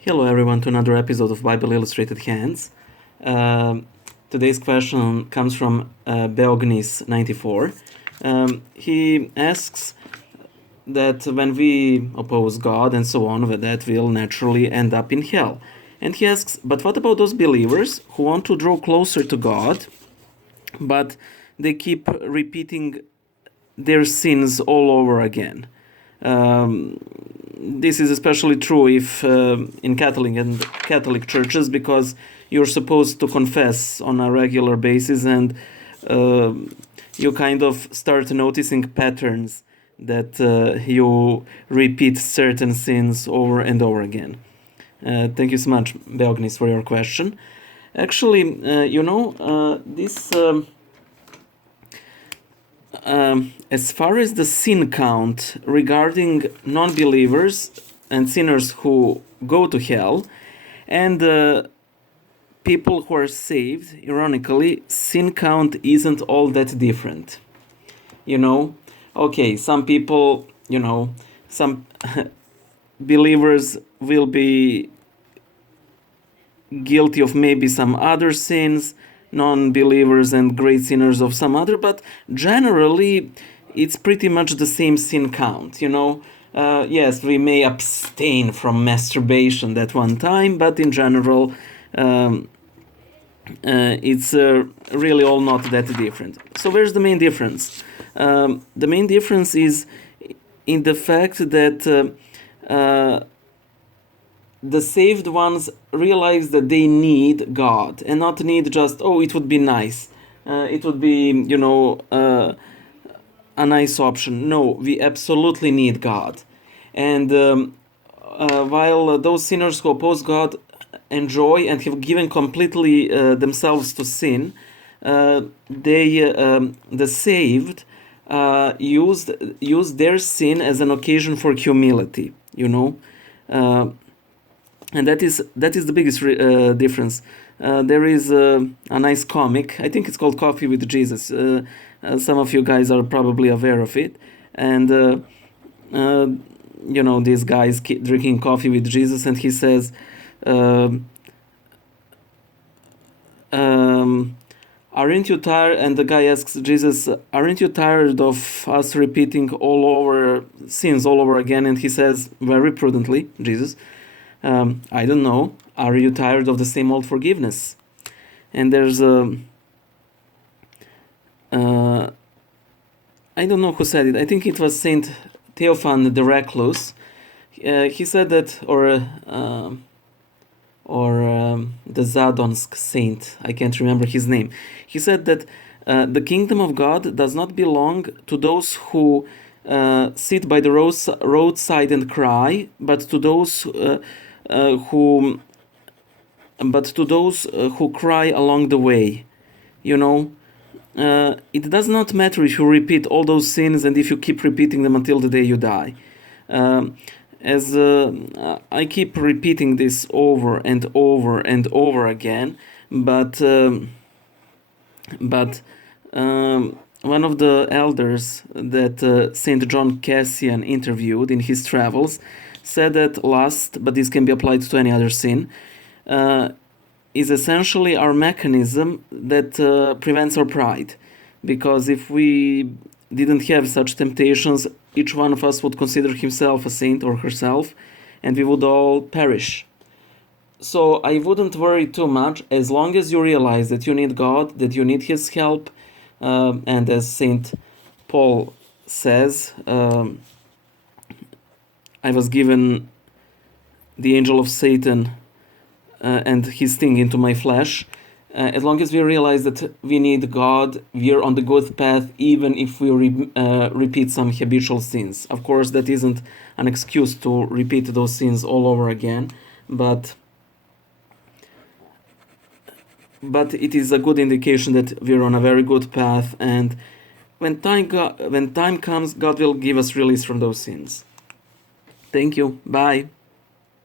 Hello everyone to another episode of Bible Illustrated Hands. Today's question comes from Beognis94. He asks that when we oppose God and so on, that we'll naturally end up in hell. And he asks, but what about those believers who want to draw closer to God, but they keep repeating their sins all over again? This is especially true if in Catholic churches, because you're supposed to confess on a regular basis, and you kind of start noticing patterns that you repeat certain sins over and over again. Thank you so much, Beognis, for your question. Actually, this... as far as the sin count regarding non-believers and sinners who go to hell and people who are saved, ironically, sin count isn't all that different. Okay, some people, some believers will be guilty of maybe some other sins, non-believers and great sinners of some other, but generally it's pretty much the same sin count. Yes, we may abstain from masturbation that one time, but in general it's really all not that different. So where's the main difference? The main difference is in the fact that the saved ones realize that they need God and not need just, it would be nice. It would be, a nice option. No, we absolutely need God. And while those sinners who oppose God enjoy and have given completely themselves to sin, the saved use their sin as an occasion for humility, and that is the biggest difference. There is a nice comic. I think it's called Coffee with Jesus. Some of you guys are probably aware of it. And, these guys drinking coffee with Jesus, and he says, aren't you tired? And the guy asks Jesus, aren't you tired of us repeating sins all over again? And he says, very prudently, Jesus, I don't know. Are you tired of the same old forgiveness? And there's I don't know who said it. I think it was Saint Theophan the Recluse. He said that, or the Zadonsk saint. I can't remember his name. He said that the kingdom of God does not belong to those who sit by the roadside and cry, but to those who cry along the way. It does not matter if you repeat all those sins and if you keep repeating them until the day you die. As I keep repeating this over and over and over again, but one of the elders that Saint John Cassian interviewed in his travels said that lust, but this can be applied to any other sin, is essentially our mechanism that prevents our pride. Because if we didn't have such temptations, each one of us would consider himself a saint or herself, and we would all perish. So I wouldn't worry too much, as long as you realize that you need God, that you need His help, and as Saint Paul says, I was given the angel of Satan and his sting into my flesh. As long as we realize that we need God, we are on the good path, even if we repeat some habitual sins. Of course, that isn't an excuse to repeat those sins all over again, but it is a good indication that we're on a very good path, and when time comes, God will give us release from those sins. Thank you. Bye.